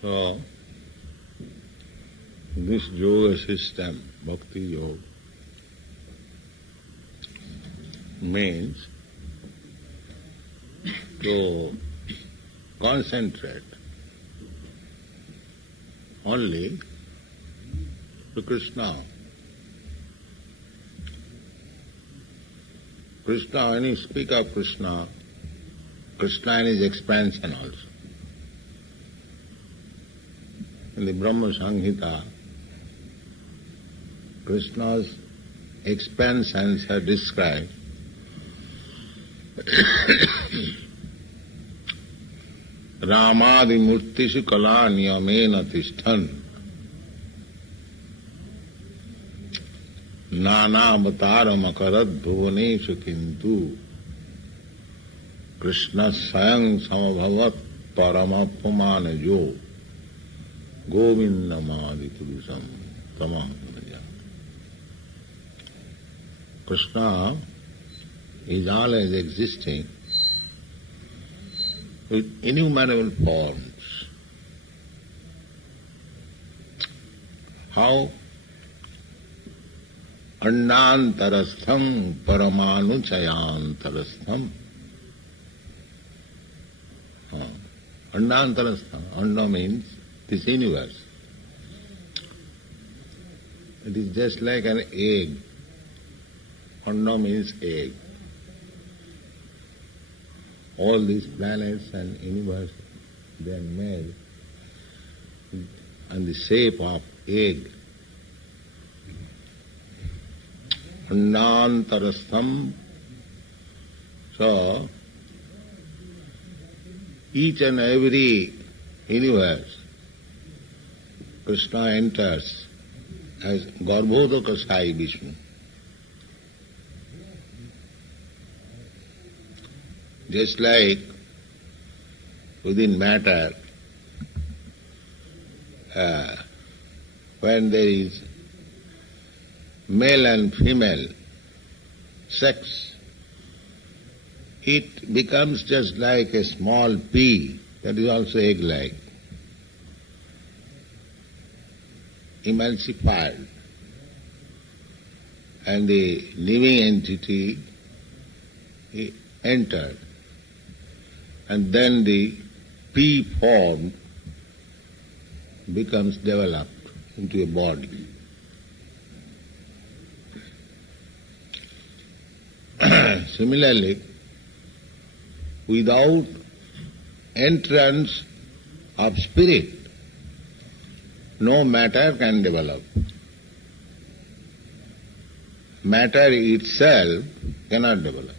So, this yoga system, bhakti yoga, means to concentrate only to Krishna. Krishna, when you speak of Krishna, Krishna in his expansion also. In the Brahma Samhita, Krishna's expansions are described. Ramadi murtishu kala niyamena tishthan nana avataram akarad bhuvaneshu kintu Krishna sayang samabhavat paramapamanajo govindamadi purusam tamaham. Krishna is always existing with innumerable forms. How? Aṇḍāntara-stham paramanuchayantarastham. Aṇḍāntara-stham. Aṇḍa means this universe. It is just like an egg. Aṇḍa means egg. All these planets and universe, they are made in the shape of egg. Aṇḍāntara-stham. So, each and every universe, Krishna enters as Garbhodakaśāyī Viṣṇu. Just like within matter, when there is male and female sex, it becomes just like a small pea, that is also egg-like, emulsified, and the living entity entered. And then the pea form becomes developed into a body. Similarly, without entrance of spirit, no matter can develop. Matter itself cannot develop.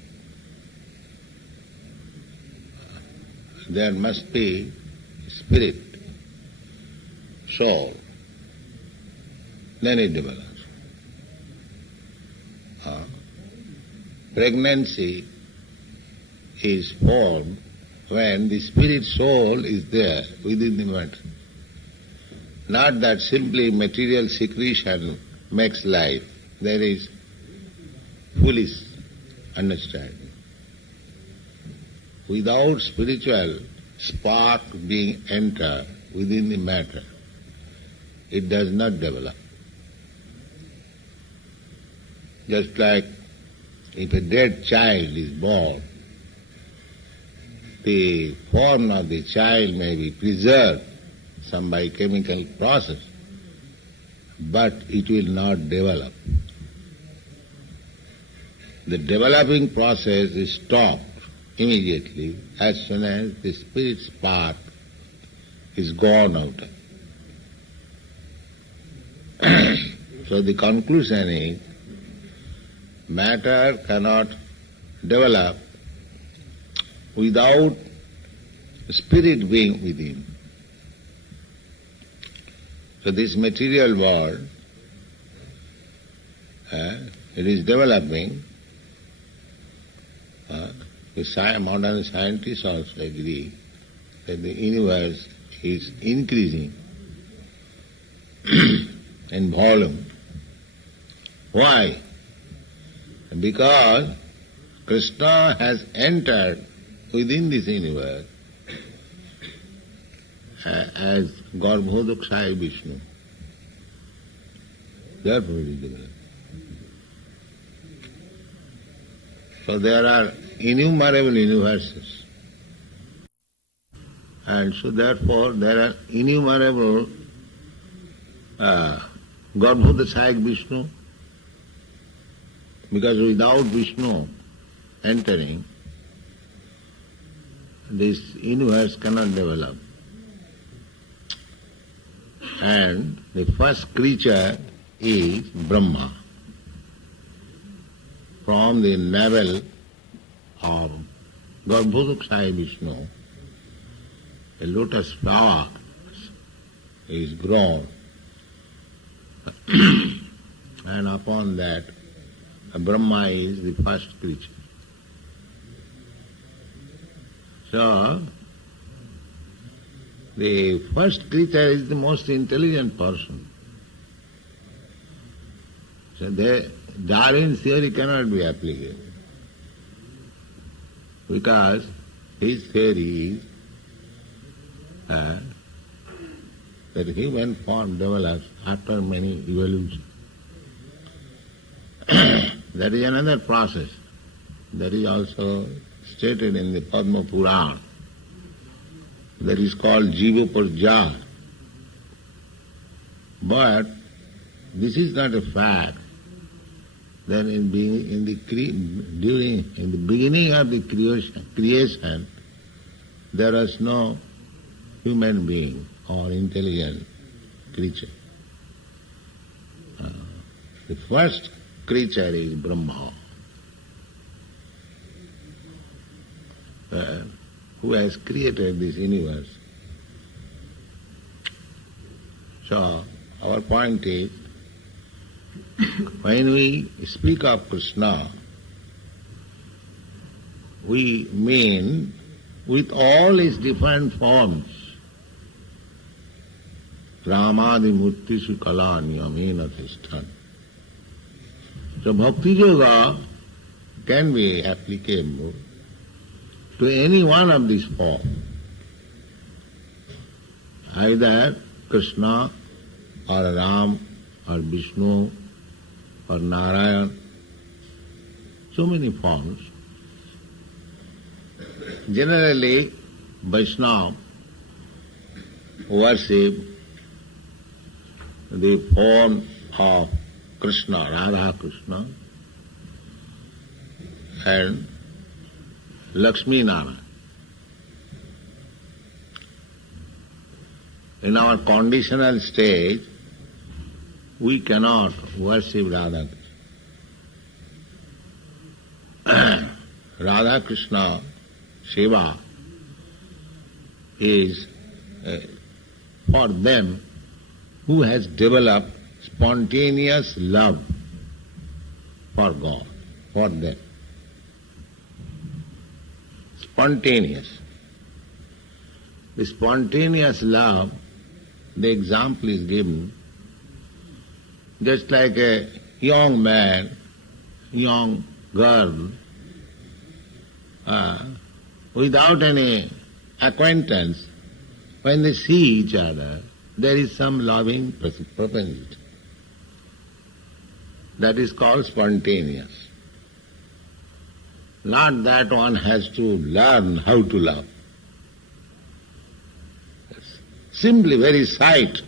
There must be spirit, soul, then it develops. Pregnancy is formed when the spirit soul is there within the matter. Not that simply material secretion makes life. There is foolish understanding. Without spiritual spark being entered within the matter, it does not develop. Just like if a dead child is born, the form of the child may be preserved, some by chemical process, but it will not develop. The developing process is stopped immediately as soon as the spirit spark is gone out. So the conclusion is, matter cannot develop without spirit being within. So this material world, it is developing. The modern scientists also agree that the universe is increasing in volume. Why? Because Krishna has entered within this universe as Garbhodakaśāyī Viṣṇu. Therefore it is developed. So there are innumerable universes. And so therefore there are innumerable Garbhodakaśāyī Viṣṇu, because without Viṣṇu entering, this universe cannot develop. And the first creature is Brahma. From the navel of Garbhodakaśāyī Viṣṇu, a lotus flower is grown, and upon that Brahma is the first creature. So, the first creature is the most intelligent person. So Darwin's theory cannot be applicable, because his theory is that human form develops after many evolutions. That is another process. That is also stated in the Padma Purana. That is called Jiva Parjaya. But this is not a fact. That in the beginning of the creation, there was no human being or intelligent creature. The first creature is Brahma, who has created this universe. So, our point is, when we speak of Krishna, we mean with all his different forms, Ramadi Murtisu Kalani Amena Tishthan. So Bhakti Yoga can be applicable to any one of these forms, either Krishna or Ram or Viṣṇu or Narayan, so many forms. Generally, Vaishnava worship the form of Krishna, Radha Krishna, and Lakshmi Narayan. In our conditional stage, we cannot worship Radha Krishna. Radha Krishna Seva is for them who has developed spontaneous love for God, for them. Spontaneous. The spontaneous love, the example is given, just like a young man, young girl, without any acquaintance, when they see each other, there is some loving propensity. That is called spontaneous. Not that one has to learn how to love. Simply very sight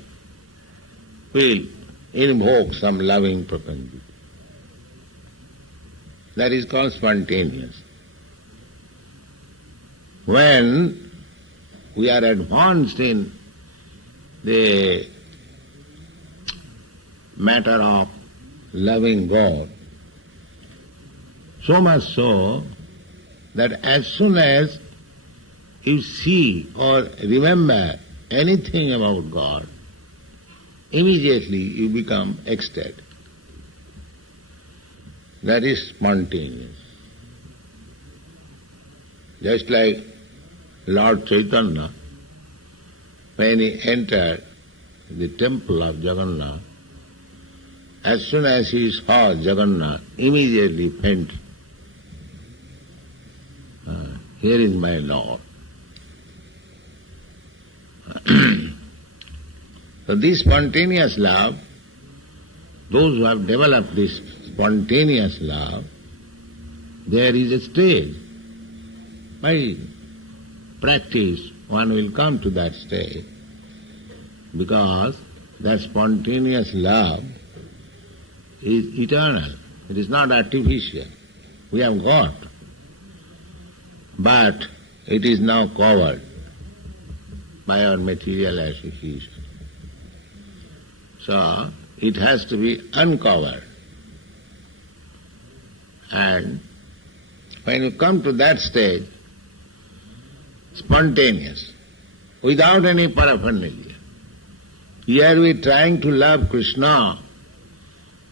will invoke some loving propensity. That is called spontaneous. When we are advanced in the matter of loving God, so much so that as soon as you see or remember anything about God, immediately you become ecstatic. That is spontaneous. Just like Lord Chaitanya, when he entered the temple of Jagannath, as soon as he saw Jagannath, immediately fainted. Here is my Lord. So this spontaneous love, those who have developed this spontaneous love, there is a stage. By practice, one will come to that stage, because that spontaneous love is eternal. It is not artificial. We have got, but it is now covered by our material association. So, it has to be uncovered. And when you come to that stage, spontaneous, without any paraphernalia. Here we are trying to love Krishna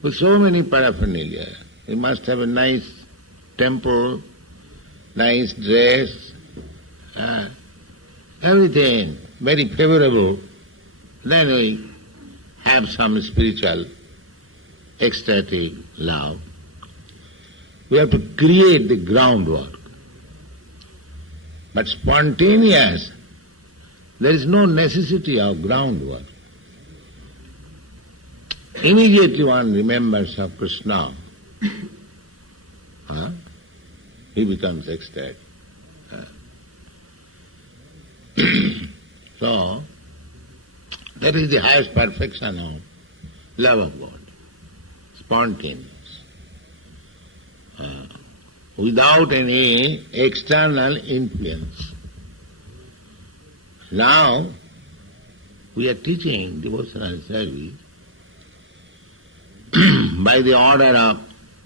with so many paraphernalia. You must have a nice temple, nice dress, everything very favorable. Then we have some spiritual, ecstatic love. We have to create the groundwork. But spontaneous, there is no necessity of groundwork. Immediately one remembers of Krishna, he becomes ecstatic. So, that is the highest perfection of love of God, spontaneous, without any external influence. Now, we are teaching devotional service by the order of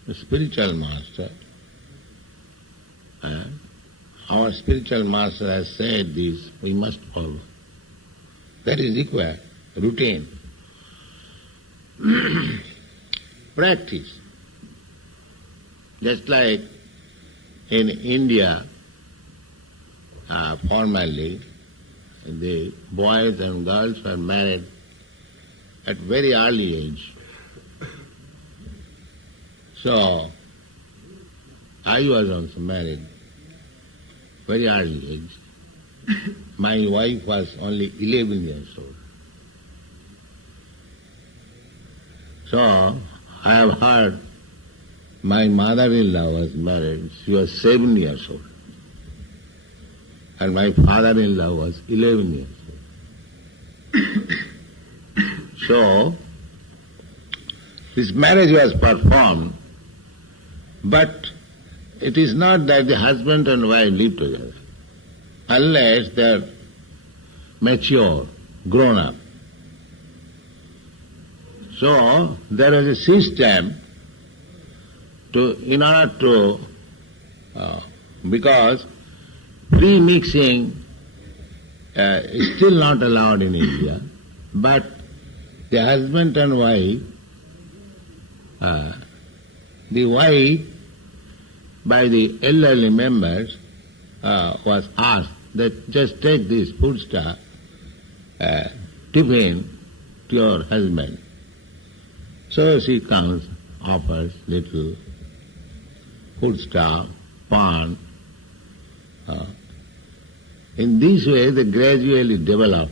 the spiritual master. Our spiritual master has said this, we must follow. That is required, routine. Practice. Just like in India, formerly, the boys and girls were married at very early age. So, I was also married very early age. My wife was only 11 years old. So, I have heard my mother-in-law was married, she was 7 years old. And my father-in-law was 11 years old. So, this marriage was performed, but it is not that the husband and wife live together, unless they are mature, grown up. So, there was a system in order to, because pre-mixing is still not allowed in India, but the husband and wife, the wife by the elderly members was asked that just take this foodstuff, tiffin to your husband. So she comes, offers little foodstuff, pan. In this way they gradually develop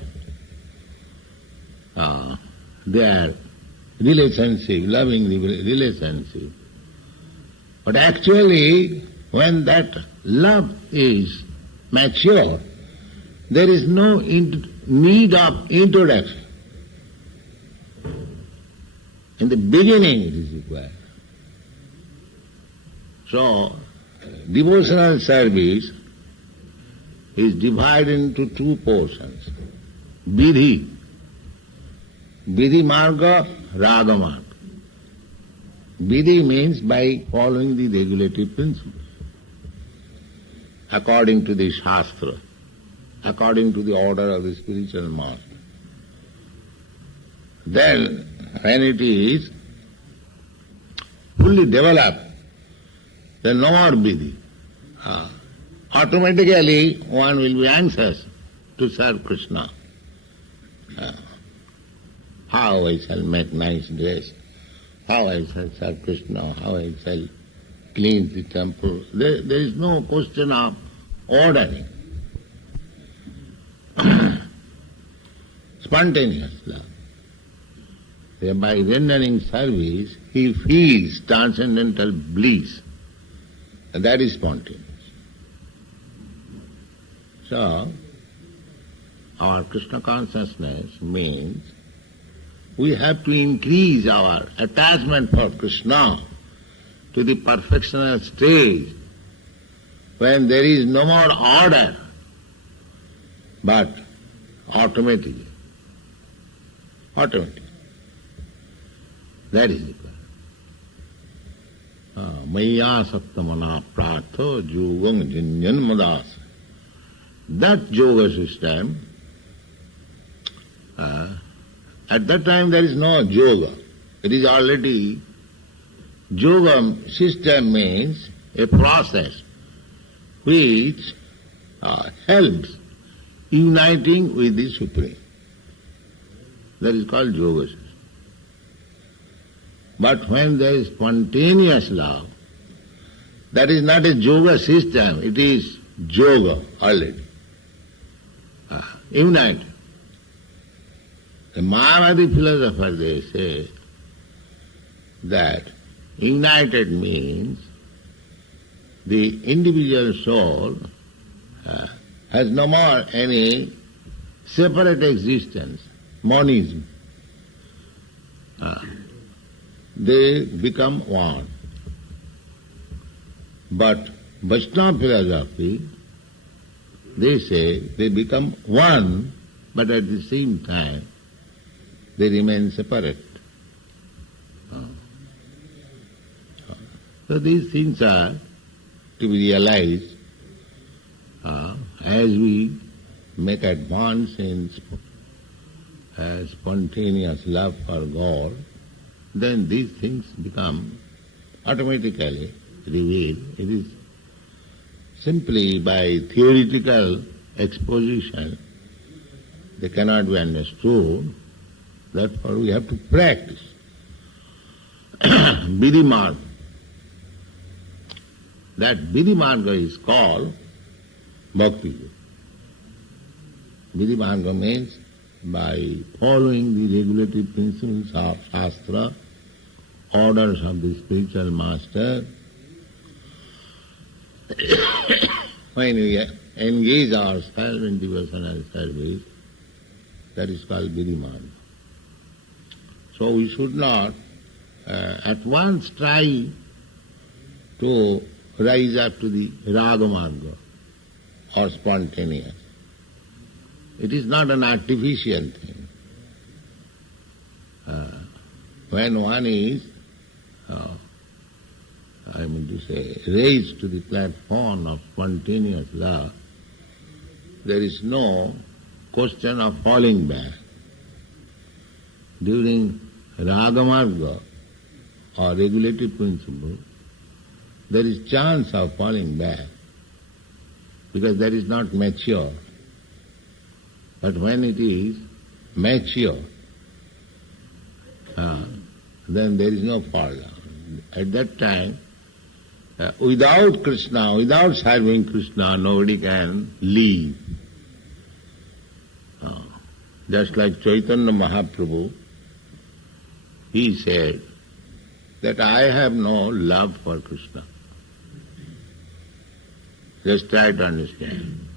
their relationship, loving relationship. But actually, when that love is mature, there is no need of introduction. In the beginning it is required. So, devotional service is divided into two portions. Vidhi marga, raga marga. Vidhi means by following the regulative principles, according to the Shastra, according to the order of the spiritual master. Then, when it is fully developed, then no more Vidhi. Automatically one will be anxious to serve Krishna. How I shall make nice dress, how I shall serve Krishna, how I shall clean the temple. There is no question of ordering. Spontaneous love. by rendering service, he feels transcendental bliss. And that is spontaneous. So, our Krishna consciousness means we have to increase our attachment for Krishna to the perfectional stage when there is no more order, but automatically. That is the point. Maya sattamana pratho yogam jinyan madas. That yoga system, at that time there is no yoga. It is already, yoga system means a process which helps uniting with the Supreme. That is called yoga system. But when there is spontaneous love, that is not a yoga system, it is yoga already. United. The Mayavadi philosophers, they say that united means the individual soul has no more any separate existence, monism. They become one. But Vaishnava philosophy, they say they become one, but at the same time they remain separate. So these things are to be realized as we make advance in spontaneous love for God, then these things become automatically revealed. It is simply by theoretical exposition they cannot be understood. Therefore we have to practice. Vidhi Marga. That Vidhi Marga is called Bhakti. Vidhi Marga means by following the regulative principles of Shastra, orders of the spiritual master, when we engage ourselves in devotional service, that is called Vidhi Marga. So we should not at once try to rise up to the Raga Marga or spontaneous. It is not an artificial thing. When one is, raised to the platform of spontaneous love, there is no question of falling back. During Raga Marga or regulative principle, there is chance of falling back because that is not mature. But when it is mature, then there is no fall down. At that time, without Krishna, without serving Krishna, nobody can live. Just like Chaitanya Mahaprabhu, he said that I have no love for Krishna. Just try to understand.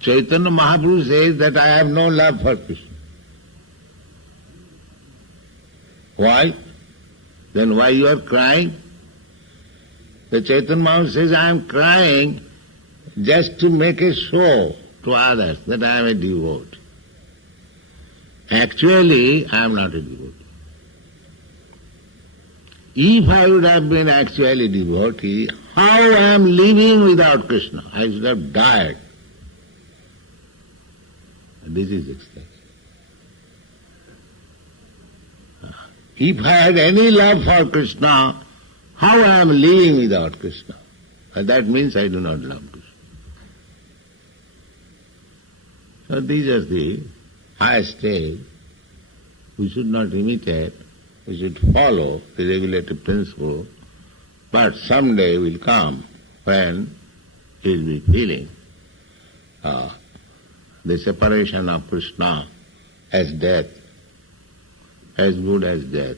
Chaitanya Mahaprabhu says that I have no love for Krishna. Why? Then why you are crying? The Chaitanya Mahaprabhu says, I am crying just to make a show to others that I am a devotee. Actually, I am not a devotee. If I would have been actually devotee, how I am living without Krishna? I should have died. This is expression. If I had any love for Krishna, how I am living without Krishna? That means I do not love Krishna. So these are the highest stage. We should not imitate, we should follow the regulative principle, but someday will come when he will be feeling the separation of Krishna as death, as good as death.